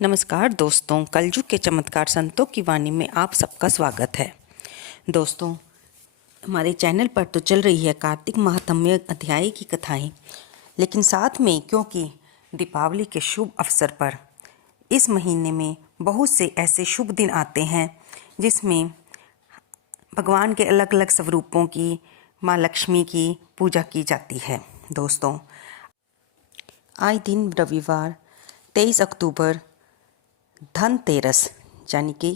नमस्कार दोस्तों, कलयुग के चमत्कार संतों की वाणी में आप सबका स्वागत है। दोस्तों, हमारे चैनल पर तो चल रही है कार्तिक महात्म्य अध्याय की कथाएं, लेकिन साथ में क्योंकि दीपावली के शुभ अवसर पर इस महीने में बहुत से ऐसे शुभ दिन आते हैं जिसमें भगवान के अलग अलग स्वरूपों की, माँ लक्ष्मी की पूजा की जाती है। दोस्तों, आज दिन रविवार 23 अक्टूबर धनतेरस यानी कि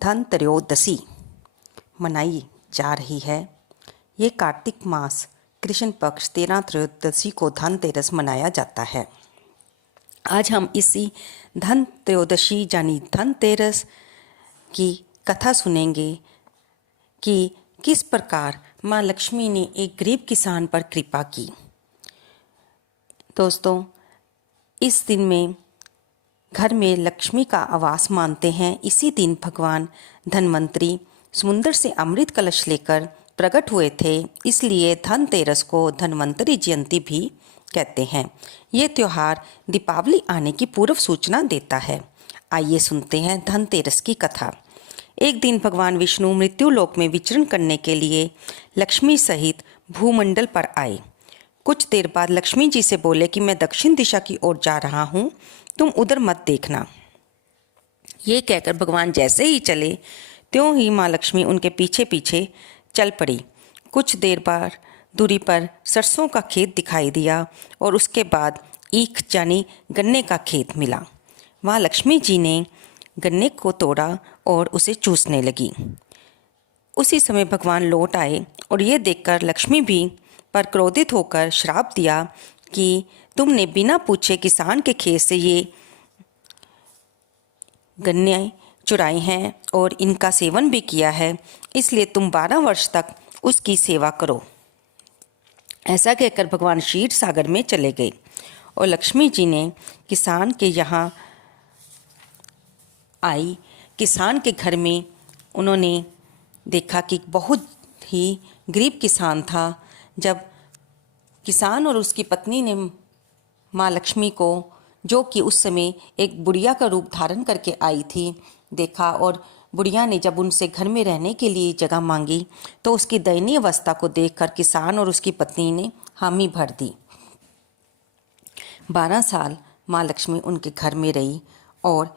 धनत्रयोदशी मनाई जा रही है। ये कार्तिक मास कृष्ण पक्ष 13 त्रयोदशी को धनतेरस मनाया जाता है। आज हम इसी धनत्रयोदशी यानी धनतेरस की कथा सुनेंगे कि किस प्रकार माँ लक्ष्मी ने एक गरीब किसान पर कृपा की। दोस्तों, इस दिन में घर में लक्ष्मी का आवास मानते हैं। इसी दिन भगवान धन्वंतरी समुद्र से अमृत कलश लेकर प्रकट हुए थे, इसलिए धनतेरस को धन्वंतरी जयंती भी कहते हैं। ये त्यौहार दीपावली आने की पूर्व सूचना देता है। आइए सुनते हैं धनतेरस की कथा। एक दिन भगवान विष्णु मृत्युलोक में विचरण करने के लिए लक्ष्मी सहित भूमंडल पर आए। कुछ देर बाद लक्ष्मी जी से बोले कि मैं दक्षिण दिशा की ओर जा रहा हूँ, तुम उधर मत देखना। ये कहकर भगवान जैसे ही चले त्यों ही माँ लक्ष्मी उनके पीछे पीछे चल पड़ी। कुछ देर बाद दूरी पर सरसों का खेत दिखाई दिया और उसके बाद ईख यानी गन्ने का खेत मिला। माँ लक्ष्मी जी ने गन्ने को तोड़ा और उसे चूसने लगी। उसी समय भगवान लौट आए और ये देखकर लक्ष्मी भी पर क्रोधित होकर श्राप दिया कि तुमने बिना पूछे किसान के खेत से ये गन्ने चुराए हैं और इनका सेवन भी किया है, इसलिए तुम 12 वर्ष तक उसकी सेवा करो। ऐसा कहकर भगवान क्षीर सागर में चले गए और लक्ष्मी जी ने किसान के यहाँ आई। किसान के घर में उन्होंने देखा कि बहुत ही गरीब किसान था। जब किसान और उसकी पत्नी ने माँ लक्ष्मी को, जो कि उस समय एक बुढ़िया का रूप धारण करके आई थी, देखा और बुढ़िया ने जब उनसे घर में रहने के लिए जगह मांगी तो उसकी दयनीय अवस्था को देखकर किसान और उसकी पत्नी ने हामी भर दी। 12 साल माँ लक्ष्मी उनके घर में रही और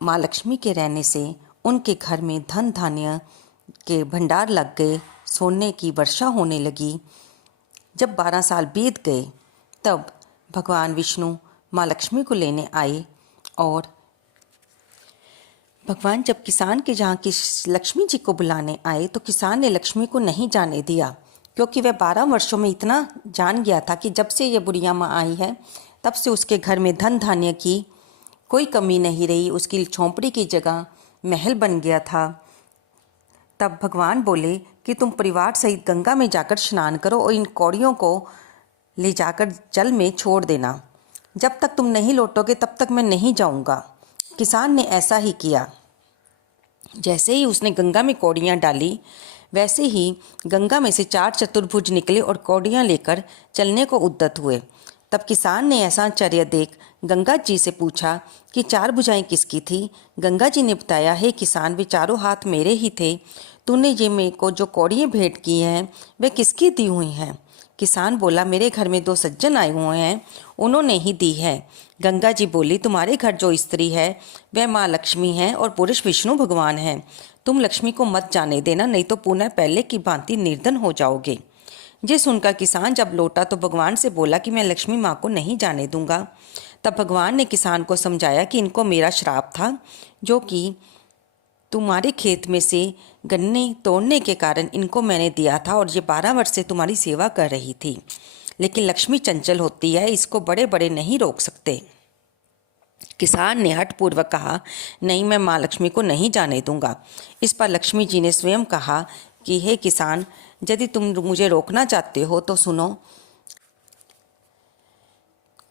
माँ लक्ष्मी के रहने से उनके घर में धन धान्य के भंडार लग गए, सोने की वर्षा होने लगी। जब 12 साल बीत गए तब भगवान विष्णु माँ लक्ष्मी को लेने आए और भगवान जब किसान के जहाँ की लक्ष्मी जी को बुलाने आए तो किसान ने लक्ष्मी को नहीं जाने दिया, क्योंकि वह 12 वर्षों में इतना जान गया था कि जब से ये बुढ़िया माँ आई है तब से उसके घर में धन धान्य की कोई कमी नहीं रही। उसकी झोंपड़ी की जगह महल बन गया था। तब भगवान बोले कि तुम परिवार सहित गंगा में जाकर स्नान करो और इन कौड़ियों को ले जाकर जल में छोड़ देना। जब तक तुम नहीं लौटोगे तब तक मैं नहीं जाऊंगा। किसान ने ऐसा ही किया। जैसे ही उसने गंगा में कौड़ियाँ डाली, वैसे ही गंगा में से 4 चतुर्भुज निकले और कौड़ियाँ लेकर चलने को उद्यत हुए। तब किसान ने ऐसा चर्या देख गंगा जी से पूछा कि 4 भुजाएं किसकी थी। गंगा जी ने बताया, हे किसान, वे चारों हाथ मेरे ही थे। तूने ये मेरे को जो कौड़ियाँ भेंट की हैं वे किसकी दी हुई हैं? किसान बोला, मेरे घर में 2 सज्जन आए हुए हैं, उन्होंने ही दी है। गंगा जी बोली, तुम्हारे घर जो स्त्री है वह माँ लक्ष्मी है और पुरुष विष्णु भगवान है। तुम लक्ष्मी को मत जाने देना, नहीं तो पुनः पहले की भांति निर्धन हो जाओगे। ये सुनकर किसान जब लौटा तो भगवान से बोला कि मैं लक्ष्मी माँ को नहीं जाने दूंगा। तब भगवान ने किसान को समझाया कि इनको मेरा श्राप था, जो कि तुम्हारे खेत में से गन्ने तोड़ने के कारण इनको मैंने दिया था और ये 12 वर्ष से तुम्हारी सेवा कर रही थी। लेकिन लक्ष्मी चंचल होती है, इसको बड़े बड़े नहीं रोक सकते। किसान ने हठपूर्वक कहा, नहीं, मैं माँ लक्ष्मी को नहीं जाने दूंगा। इस पर लक्ष्मी जी ने स्वयं कहा कि हे किसान, यदि तुम मुझे रोकना चाहते हो तो सुनो।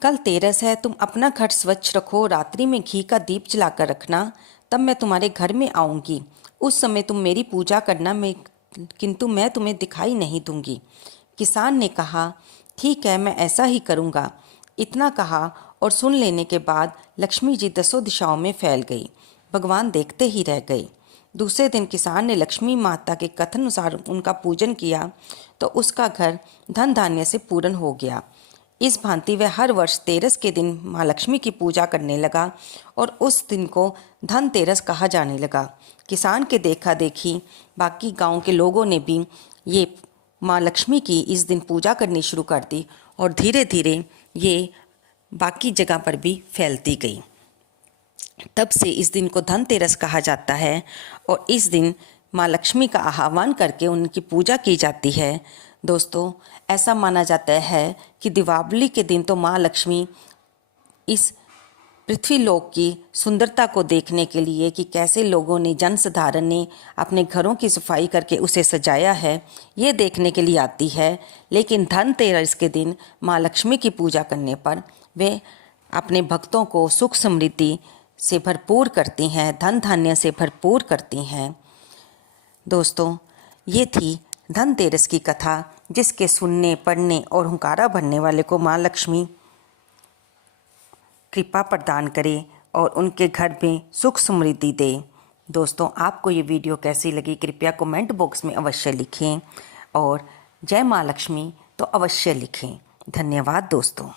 कल तेरस है, तुम अपना घर स्वच्छ रखो, रात्रि में घी का दीप जलाकर रखना, तब मैं तुम्हारे घर में आऊँगी। उस समय तुम मेरी पूजा करना, किंतु मैं तुम्हें दिखाई नहीं दूंगी। किसान ने कहा, ठीक है, मैं ऐसा ही करूँगा। इतना कहा और सुन लेने के बाद लक्ष्मी जी 10 दिशाओं में फैल गई। भगवान देखते ही रह गए। दूसरे दिन किसान ने लक्ष्मी माता के कथन अनुसार उनका पूजन किया तो उसका घर धन धान्य से पूर्ण हो गया। इस भांति वह हर वर्ष तेरस के दिन माँ लक्ष्मी की पूजा करने लगा और उस दिन को धनतेरस कहा जाने लगा। किसान के देखा देखी बाकी गांव के लोगों ने भी ये माँ लक्ष्मी की इस दिन पूजा करनी शुरू कर दी और धीरे धीरे ये बाकी जगह पर भी फैलती गई। तब से इस दिन को धनतेरस कहा जाता है और इस दिन माँ लक्ष्मी का आह्वान करके उनकी पूजा की जाती है। दोस्तों, ऐसा माना जाता है कि दीपावली के दिन तो माँ लक्ष्मी इस पृथ्वी लोक की सुंदरता को देखने के लिए कि कैसे लोगों ने जनसाधारण ने अपने घरों की सफाई करके उसे सजाया है, ये देखने के लिए आती है। लेकिन धनतेरस के दिन माँ लक्ष्मी की पूजा करने पर वे अपने भक्तों को सुख समृद्धि से भरपूर करती हैं, धन धान्य से भरपूर करती हैं। दोस्तों, ये थी धनतेरस की कथा, जिसके सुनने, पढ़ने और हुंकारा भरने वाले को माँ लक्ष्मी कृपा प्रदान करे और उनके घर में सुख समृद्धि दे। दोस्तों, आपको ये वीडियो कैसी लगी कृपया कमेंट बॉक्स में अवश्य लिखें और जय माँ लक्ष्मी तो अवश्य लिखें। धन्यवाद दोस्तों।